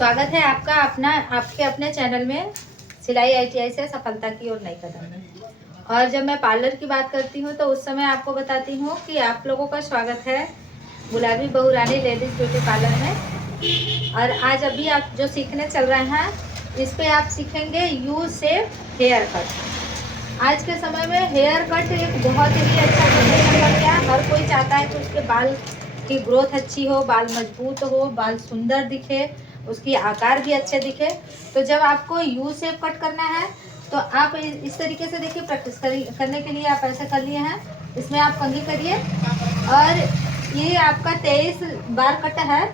स्वागत है आपका आपके अपने चैनल में सिलाई ITI से सफलता की ओर नए कदम में। और जब मैं पार्लर की बात करती हूँ तो उस समय आपको बताती हूँ कि आप लोगों का स्वागत है गुलाबी बहू रानी लेडीज ब्यूटी पार्लर में। और आज अभी आप जो सीखने चल रहे हैं इस पे आप सीखेंगे यू शेप हेयर कट। आज के समय में हेयर कट एक बहुत ही अच्छा प्रोफेशन बन गया। हर कोई चाहता है कि उसके बाल की ग्रोथ अच्छी हो, बाल मजबूत हो, बाल सुंदर दिखे, उसकी आकार भी अच्छे दिखे। तो जब आपको यू शेप कट करना है तो आप इस तरीके से देखिए, प्रैक्टिस करने के लिए आप ऐसे कर लिए हैं। इसमें आप कंघी करिए और ये आपका 23 बार कट है।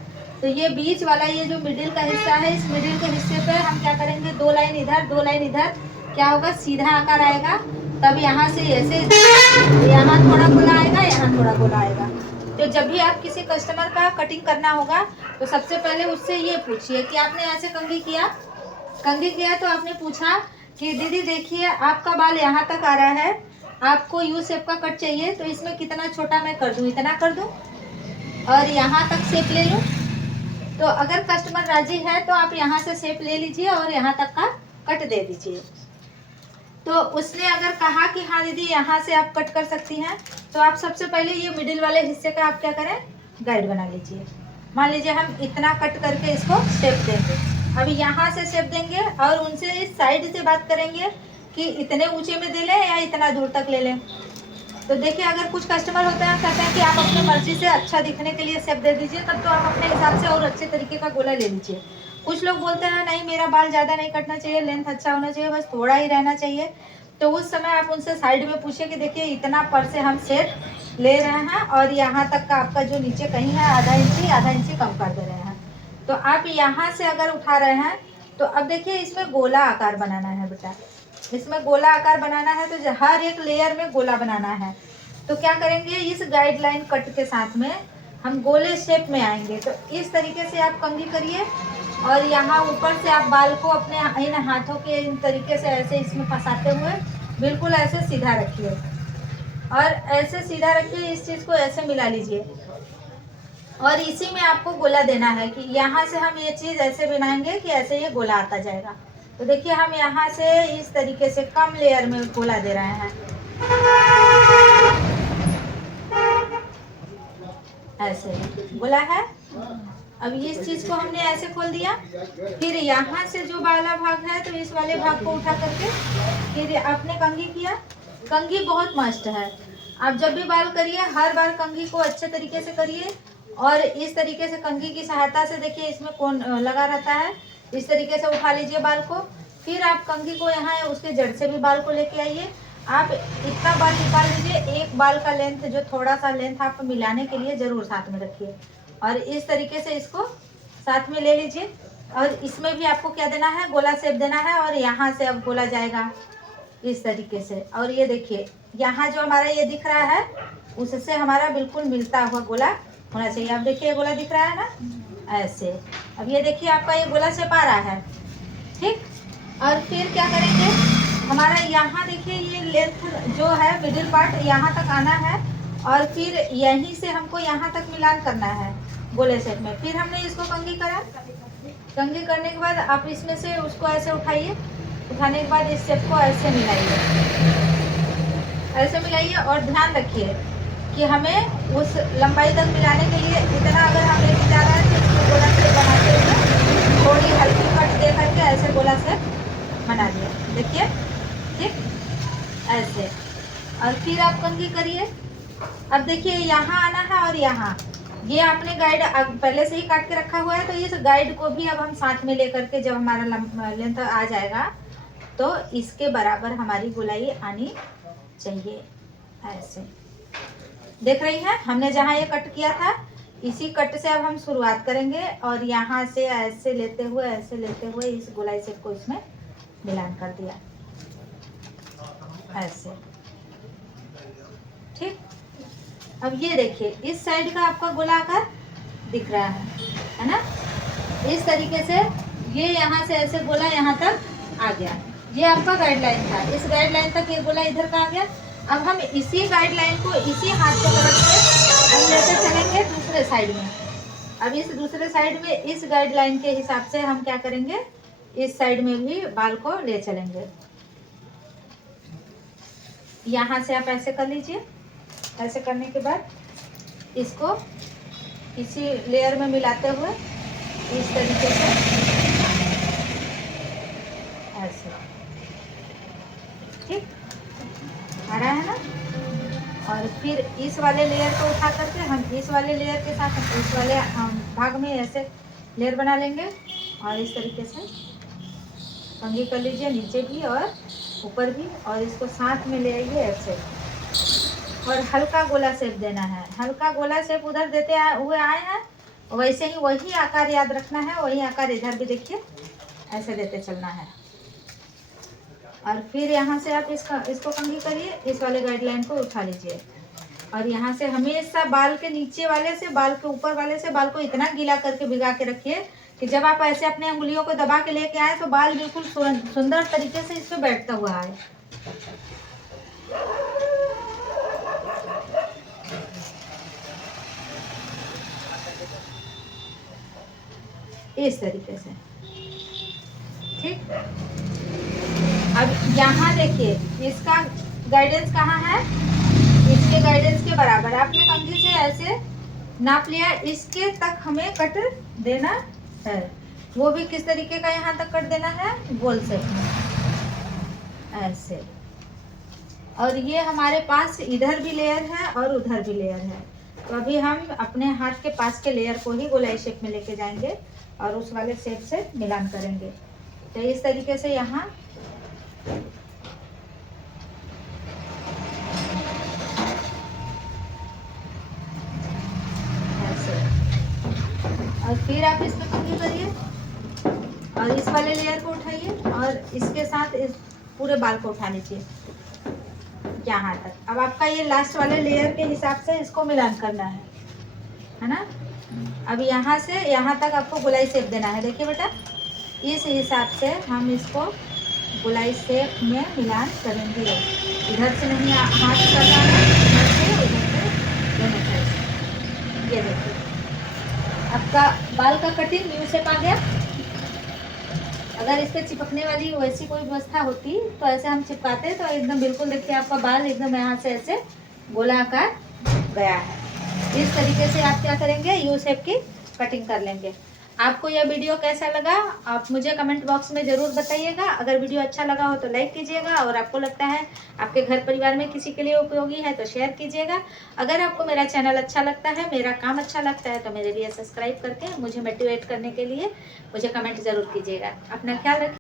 तो ये बीच वाला ये जो मिडिल का हिस्सा है, इस मिडिल के हिस्से पे हम क्या करेंगे, 2 लाइन इधर 2 लाइन इधर, क्या होगा, सीधा आकार आएगा। तब यहाँ से ऐसे यहाँ थोड़ा गोला आएगा, यहाँ थोड़ा गोला आएगा। तो जब भी आप किसी कस्टमर का कटिंग करना होगा तो सबसे पहले उससे ये पूछिए कि आपने ऐसे कंघी किया तो आपने पूछा कि दीदी देखिए आपका बाल यहाँ तक आ रहा है, आपको यू शेप का कट चाहिए, तो इसमें कितना छोटा मैं कर दूँ, इतना कर दूँ और यहाँ तक शेप ले लूँ। तो अगर कस्टमर राजी है तो आप यहाँ से शेप ले लीजिए और यहाँ तक का कट दे दीजिए। तो उसने अगर कहा कि हाँ दीदी यहाँ से आप कट कर सकती हैं, तो आप सबसे पहले ये मिडिल वाले हिस्से का आप क्या करें, गाइड बना लीजिए। मान लीजिए हम इतना कट करके इसको शेप देंगे। अभी यहाँ से शेप देंगे और उनसे इस साइड से बात करेंगे कि इतने ऊंचे में दे लें या इतना दूर तक ले लें। तो देखिए, अगर कुछ कस्टमर होते हैं कहते हैं कि आप अपनी मर्जी से अच्छा दिखने के लिए शेप दे दीजिए, तब तो आप अपने हिसाब से और अच्छे तरीके का गोला ले लीजिए। कुछ लोग बोलते हैं नहीं मेरा बाल ज़्यादा नहीं कटना चाहिए, लेंथ अच्छा होना चाहिए, बस थोड़ा ही रहना चाहिए। तो उस समय आप उनसे साइड में पूछिए कि देखिए इतना पर से हम शेप ले रहे हैं और यहाँ तक का आपका जो नीचे कहीं है आधा इंची कम कर दे रहे हैं। तो आप यहाँ से अगर उठा रहे हैं तो अब देखिए इसमें गोला आकार बनाना है बेटा, इसमें गोला आकार बनाना है। तो हर एक लेयर में गोला बनाना है। तो क्या करेंगे, इस गाइडलाइन कट के साथ में हम गोले शेप में आएंगे। तो इस तरीके से आप कंघी करिए और यहाँ ऊपर से आप बाल को अपने इन हाथों के इन तरीके से ऐसे इसमें फंसाते हुए बिल्कुल ऐसे सीधा रखिए और ऐसे सीधा रखिए। इस चीज़ को ऐसे मिला लीजिए और इसी में आपको गोला देना है कि यहाँ से हम ये चीज़ ऐसे बनाएंगे कि ऐसे ये गोला आता जाएगा। तो देखिए हम यहाँ से इस तरीके से कम लेयर में गोला दे रहे हैं, ऐसे गोला है। अब इस चीज़ को हमने ऐसे खोल दिया। फिर यहाँ से जो वाला भाग है तो इस वाले भाग को उठा करके फिर आपने कंघी किया। कंघी बहुत मस्त है। आप जब भी बाल करिए हर बार कंघी को अच्छे तरीके से करिए और इस तरीके से कंघी की सहायता से देखिए इसमें कौन लगा रहता है, इस तरीके से उठा लीजिए बाल को। फिर आप कंघी को यहाँ उसके जड़ से भी बाल को लेके आइए। आप इतना बाल निकाल लीजिए, एक बाल का लेंथ जो थोड़ा सा लेंथ आप मिलाने के लिए ज़रूर साथ में रखिए और इस तरीके से इसको साथ में ले लीजिए। और इसमें भी आपको क्या देना है, गोला शेप देना है और यहाँ से अब गोला जाएगा इस तरीके से। और ये देखिए यहाँ जो हमारा ये दिख रहा है उससे हमारा बिल्कुल मिलता हुआ गोला होना चाहिए। अब देखिए गोला दिख रहा है ना, ऐसे। अब ये देखिए आपका ये गोला शेप आ रहा है, ठीक। और फिर क्या करेंगे, हमारा यहाँ देखिए ये लेंथ जो है मिडिल पार्ट यहाँ तक आना है और फिर यहीं से हमको यहाँ तक मिलान करना है गोले शेप में। फिर हमने इसको कंघी करा, कंघी करने के बाद आप इसमें से उसको ऐसे उठाइए, उठाने के बाद इस शेप को ऐसे मिलाइए, ऐसे मिलाइए। और ध्यान रखिए कि हमें उस लंबाई तक मिलाने के लिए इतना अगर हम लेके जा रहे हैं तो इसको गोला शेप बनाते हुए थोड़ी हल्की कट दे करके ऐसे गोला शेप बना दिया, देखिए, ठीक, ऐसे। और फिर आप कंघी करिए। अब देखिए यहाँ आना है और यहाँ ये आपने गाइड पहले से ही काट के रखा हुआ है, तो इस गाइड को भी अब हम साथ में लेकर के जब हमारा लेंथ आ जाएगा तो इसके बराबर हमारी गोलाई आनी चाहिए, ऐसे। देख रही हैं हमने जहाँ ये कट किया था इसी कट से अब हम शुरुआत करेंगे और यहाँ से ऐसे लेते हुए इस गोलाई शेप को इसमें मिलान कर दिया, ऐसे, ठीक। अब ये देखिए इस साइड का आपका गोला आकार दिख रहा है ना, इस तरीके से ये यहाँ से ऐसे गोला यहाँ तक आ गया। ये आपका गाइडलाइन था, इस गाइडलाइन तक ये गोला इधर का आ गया। अब हम इसी गाइडलाइन को इसी हाथ की तरफ से हम लेते चलेंगे दूसरे साइड में, अब इस दूसरे साइड में इस गाइडलाइन के हिसाब से हम क्या करेंगे, इस साइड में भी बाल को ले चलेंगे। यहाँ से आप ऐसे कर लीजिए। ऐसे करने के बाद इसको इसी लेयर में मिलाते हुए इस तरीके से ऐसे, ठीक आ रहा है ना। और फिर इस वाले लेयर को उठा करके हम इस वाले लेयर के साथ इस वाले भाग में ऐसे लेयर बना लेंगे और इस तरीके से कंघी कर लीजिए, नीचे भी और ऊपर भी, और इसको साथ में ले आइए ऐसे, और हल्का गोला शेप देना है। हल्का गोला शेप उधर देते हुए आए हैं, वैसे ही वही आकार याद रखना है, वही आकार इधर भी देखिए ऐसे देते चलना है। और फिर यहाँ से आप इसको कंघी करिए, इस वाले गाइडलाइन को उठा लीजिए और यहाँ से हमेशा बाल के नीचे वाले से बाल के ऊपर वाले से बाल को इतना गीला करके भिगा के रखिए कि जब आप ऐसे अपने उंगलियों को दबा के लेके आए तो बाल बिल्कुल सुंदर तरीके से इस पे बैठता हुआ आए। इस तरीके से, ठीक। अब यहाँ देखिए इसका गाइडेंस कहाँ है, इसके गाइडेंस के बराबर आपने कंघी से ऐसे नाप लिया, इसके तक हमें कट देना है। वो भी किस तरीके का यहाँ तक कट देना है, गोल शेप में ऐसे। और ये हमारे पास इधर भी लेयर है और उधर भी लेयर है, तो अभी हम अपने हाथ के पास के लेयर को ही गोलाई शेप में लेके जाएंगे और उस वाले शेप से मिलान करेंगे। तो इस तरीके से यहाँ ऐसे, और फिर आप इसमें कंघी करिए और इस वाले लेयर को उठाइए और इसके साथ इस पूरे बाल को उठा लीजिए यहाँ तक। अब आपका ये लास्ट वाले लेयर के हिसाब से इसको मिलान करना है ना। अब यहाँ से यहाँ तक आपको गोलाई शेप देना है। देखिए बेटा, इस हिसाब से हम इसको गोलाई शेप में मिलान करेंगे। इधर से नहीं हाथ करना है, इधर से दोनों साइड। ये देखिए आपका बाल का कटिंग न्यू शेप आ गया। अगर इस पर चिपकने वाली वैसी कोई व्यवस्था होती तो ऐसे हम चिपकाते तो एकदम बिल्कुल देखिए आपका बाल एकदम यहाँ से ऐसे गोला आकार गया है। इस तरीके से आप क्या करेंगे, यू शेप की कटिंग कर लेंगे। आपको यह वीडियो कैसा लगा आप मुझे कमेंट बॉक्स में ज़रूर बताइएगा। अगर वीडियो अच्छा लगा हो तो लाइक कीजिएगा, और आपको लगता है आपके घर परिवार में किसी के लिए उपयोगी है तो शेयर कीजिएगा। अगर आपको मेरा चैनल अच्छा लगता है, मेरा काम अच्छा लगता है तो मेरे लिए सब्सक्राइब करके मुझे मोटिवेट करने के लिए मुझे कमेंट ज़रूर कीजिएगा। अपना ख्याल रखिए।